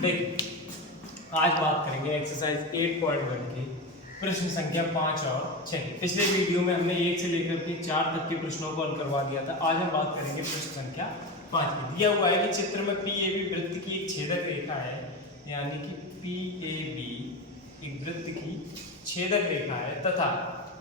देखिए आज बात करेंगे एक्सरसाइज 8.1 की प्रश्न संख्या 5 और 6। पिछले वीडियो में हमने 1 से लेकर के 4 तक के प्रश्नों को हल करवा दिया था। आज हम बात करेंगे प्रश्न संख्या 5 की। दिया हुआ है कि चित्र में PAB वृत्त की एक छेदक रेखा है, यानी कि PAB एक वृत्त की छेदक रेखा है तथा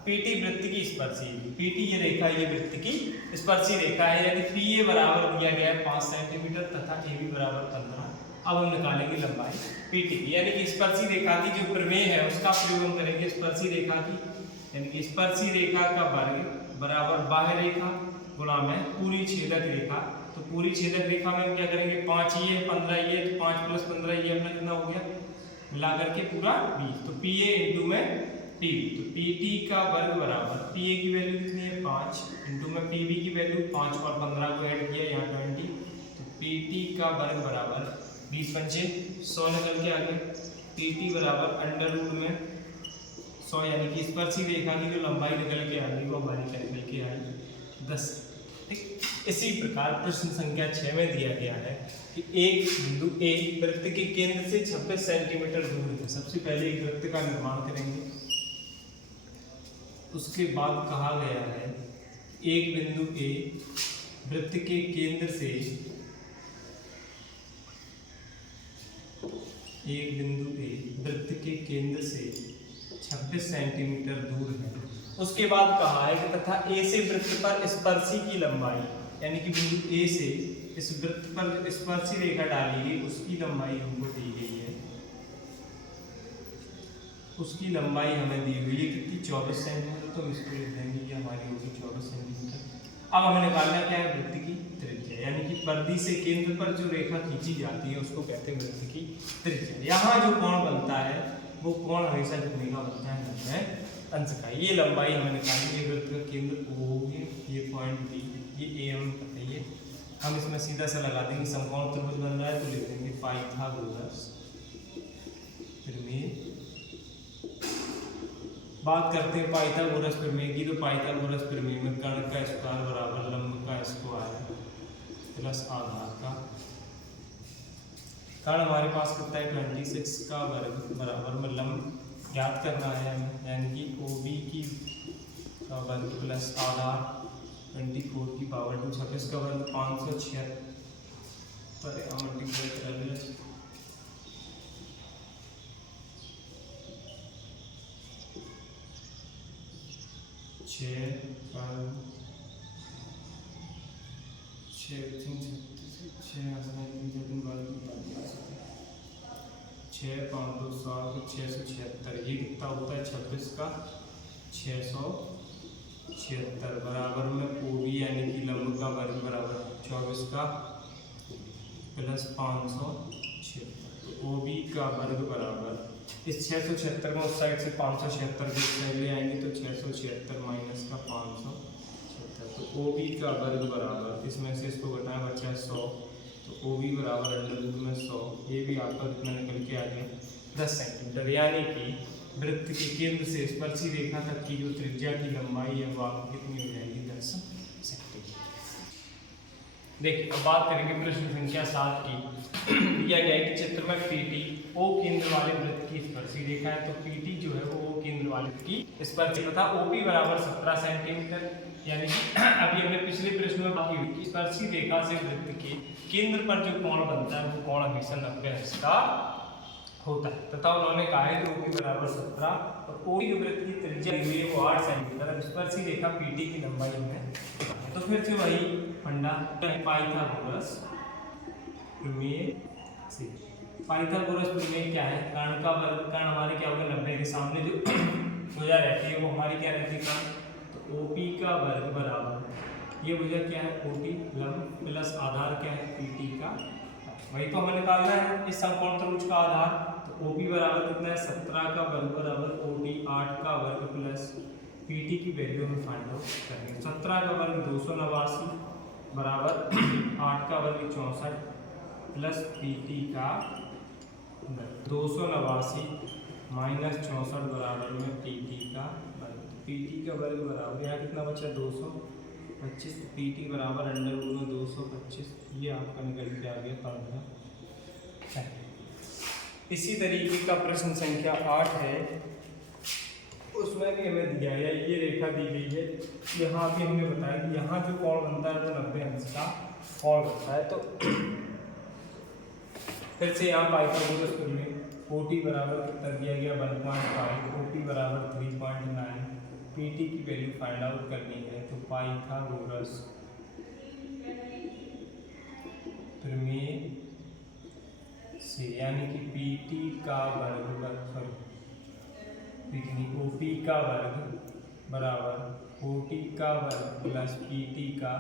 PT वृत्त की स्पर्शी। PT ये रेखा ये वृत्त की स्पर्शी रेखा है, यानी PA बराबर दिया गया है 5 सेंटीमीटर तथा AB बराबर 15। अब हम निकालेंगे लंबाई PT की, यानी कि स्पर्शी रेखा की जो प्रमेय है उसका प्रयोग हम करेंगे। स्पर्शी रेखा की यानी कि स्पर्शी रेखा का वर्ग बराबर बाह्य रेखा गुणा में पूरी छेदक रेखा। तो पूरी छेदक रेखा में हम क्या करेंगे, 5 ये है 15 ये, तो 5 प्लस 15 ये अपना कितना हो गया, मिला करके पूरा 20। तो PA इंटू में PB, तो PT का वर्ग बराबर PA की वैल्यू कितनी है 5 इंटू में PB की वैल्यू 5 और 15 को ऐड किया यहाँ 20। तो PT का वर्ग बराबर 20 पंचे 100 निकल के आ गया। PT बराबर अंडर रूट में 100, यानी कि स्पर्शी रेखा की जो लंबाई निकल के आ गई वो हमारी निकल के आई 10। ठीक, इसी प्रकार प्रश्न संख्या 6 में दिया गया है कि एक बिंदु A वृत्त के केंद्र से 26 सेंटीमीटर दूर है। सबसे पहले एक वृत्त का निर्माण करेंगे, उसके बाद कहा गया है एक बिंदु A वृत्त के केंद्र से एक बिंदु A वृत्त के केंद्र से 26 सेंटीमीटर दूर है। उसके बाद कहा है कि तथा A से वृत्त पर स्पर्शी की लंबाई, यानी कि बिंदु A से इस वृत्त पर स्पर्शी रेखा डाली गई उसकी लंबाई हमको दी गई है। उसकी लंबाई हमें दी हुई है कितनी, 24 सेंटीमीटर। तो हम इसको लिख देंगे कि हमारी होगी 24 सेंटीमीटर। अब हमें निकालना क्या है, वृत्त की त्रिज्या, यानी कि परिधि से केंद्र पर जो रेखा खींची जाती है उसको कहते हैं वृत्त की त्रिज्या। यहाँ जो कोण बनता है वो कोण हमेशा कितने का बनता है, 90 अंश का। ये लंबाई हमें निकालनी है। वृत्त का केंद्र O हो गया, ये पॉइंट B, ये A हमें पता ही है। हम इसमें सीधा सा लगा देंगे, समकोण त्रिभुज बन रहा है तो लिख देंगे पाइथागोरस प्रमेय। बात करते हैं पाइथागोरस प्रमेय की, तो पाइथागोरस प्रमेय में कर्ण का स्क्वायर बराबर लंब का स्क्वायर प्लस आधार का। कर्ण हमारे पास कितना है 26 का वर्ग बराबर में लंब ज्ञात करना है हमें, यानी कि OB की का वर्ग प्लस आधार 24 की पावर 2, 26 का वर्ग 576 मल्टीप्लाई कर लिया 676 ये कितना होता है 26 का 676 बराबर में OB यानी कि लंब का वर्ग बराबर 24 का प्लस 576। तो OB का वर्ग बराबर इस 676 में उस साइड से 576 के साइड ले आएंगे तो 676 माइनस का 576। तो OB का वर्ग बराबर इसमें से इसको घटाएं बचा 100, तो OB बराबर अंडर रूट में 100। ये भी आपका कितना निकल के आ गया 10 सेंटीमीटर, यानी कि वृत्त के केंद्र से स्पर्शी रेखा तक की जो त्रिज्या की लंबाई है वो आपकी कितनी हो जाएगी 10 सेंटीमीटर। देखिए अब बात करेंगे प्रश्न संख्या 7 की। दिया गया है कि चित्र में PT O केंद्र वाले वृत्त की स्पर्शी रेखा है। तो PT जो है वो O केंद्र वाले की स्पर्शी तथा OP बराबर 17 सेंटीमीटर, यानी कि अभी हमने पिछले प्रश्न में बात की कि स्पर्शी रेखा से वृत्त के केंद्र पर जो कोण बनता है वो कोण हमेशा 90 अंश का होता है। तथा उन्होंने कहा है कि OP बराबर 17 और OP जो वृत्त की त्रिज्या दी हुई है वो 8 सेंटीमीटर। स्पर्शी रेखा PT की लंबाई में, तो फिर से वही फंडा पाइथागोरस प्रमेय से। पाइथागोरस प्रमेय क्या है, कर्ण का वर्ग, कर्ण हमारे क्या होगा 90 के सामने जो भुजा रहती है वो हमारी क्या रहती है कर्ण। तो OP का वर्ग बराबर ये भुजा क्या है OT लंब प्लस आधार क्या है PT का, वही तो हमें निकालना है इस समकोण त्रिभुज का आधार। तो OP बराबर कितना है 17 का वर्ग बराबर OT 8 का वर्ग प्लस PT की वैल्यू हम फाइंड आउट करेंगे। 17 का वर्ग 289 बराबर 8 का वर्ग 64 प्लस PT का 289 माइनस 64 बराबर में PT का वर्ग। PT का वर्ग बराबर यहाँ कितना बचा 225। PT बराबर अंडर रूट में 225, ये आपका निकल के आ गया 15। इसी तरीके का प्रश्न संख्या 8 है, उसमें भी हमें दिया है, ये रेखा दी गई है, यहाँ पे हमने बताया कि यहाँ जो कोण बनता है वो 90 अंश का कोण बनता है। तो फिर से यहाँ पाइथागोरस में OT बराबर कितना दिया गया 1.5, OP बराबर 3.9, PT की वैल्यू फाइंड आउट करनी है। तो पाइथागोरस प्रमेय से यानी कि PT का वर्ग OP का वर्ग बराबर OT का वर्ग प्लस PT का,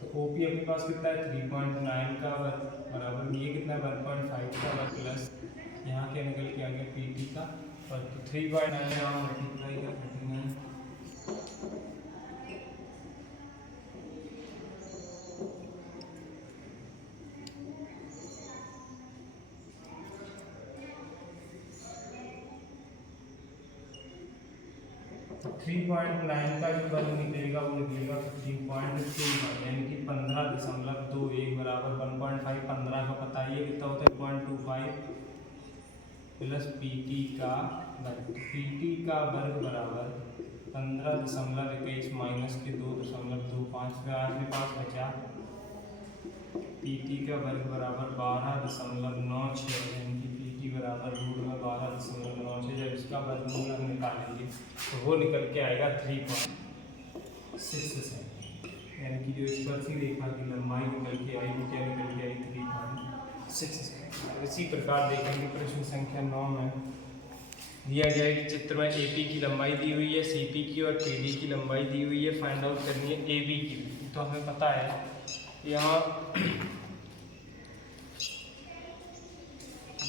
तो OP अपने पास कितना है 3.9 का वर्ग बराबर ये कितना 1.5 का वर्ग प्लस यहाँ के निकल के आ गया PT का, और 3.9 यहाँ मल्टीप्लाई कर 39, तो 3.9 का जो वर्ग निकलेगा वो निकलेगा 15.2 यानी कि 15.21 बराबर 1.5, 15 का पता है ये कितना होता है 0.25 प्लस PT का वर्ग। PT का वर्ग बराबर 15.21 माइनस के 2.25, फिर आपके पास बचा PT का वर्ग बराबर 12.96 यानी कि PT बराबर रूट में 12.96। जब इसका वर्गमूल हम निकालेंगे तो वो निकल के आएगा 3.67 यानी कि जो स्पर्शी रेखा की लंबाई निकल के आई वो क्या निकल के आई 3.67। इसी प्रकार देखेंगे प्रश्न संख्या 9 में दिया गया है कि चित्र में AP की लंबाई दी हुई है, CP की और PD की लंबाई दी हुई है, फाइंड आउट करनी है AB की। तो हमें पता है यहाँ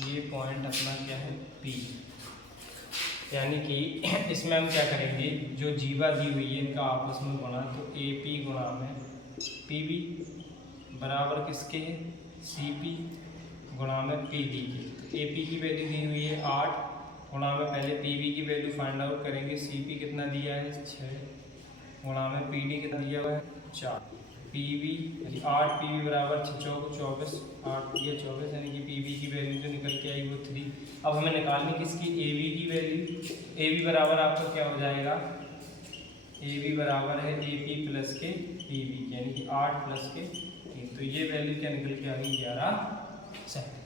ये पॉइंट अपना क्या है P, यानी कि इसमें हम क्या करेंगे जो जीवा दी हुई है इनका आपस में गुणा, तो AP गुणा में PB बराबर किसके है CP गुणा में PD की। तो AP की वैल्यू दी हुई है 8 गुणा में पहले PB की वैल्यू फाइंड आउट करेंगे। CP कितना दिया है 6 गुणा में PD कितना दिया हुआ है 4। PB 8 PB बराबर 6 चौक 24, 8 ये 24 यानी कि PB की वैल्यू जो निकल के आई वो 3। अब हमें निकालनी किसकी AB की वैल्यू। AB बराबर आपका क्या हो जाएगा, AB बराबर है AP प्लस के PB यानी कि 8 प्लस के 3, तो ये वैल्यू क्या निकल के आ गई 11 सेकंड।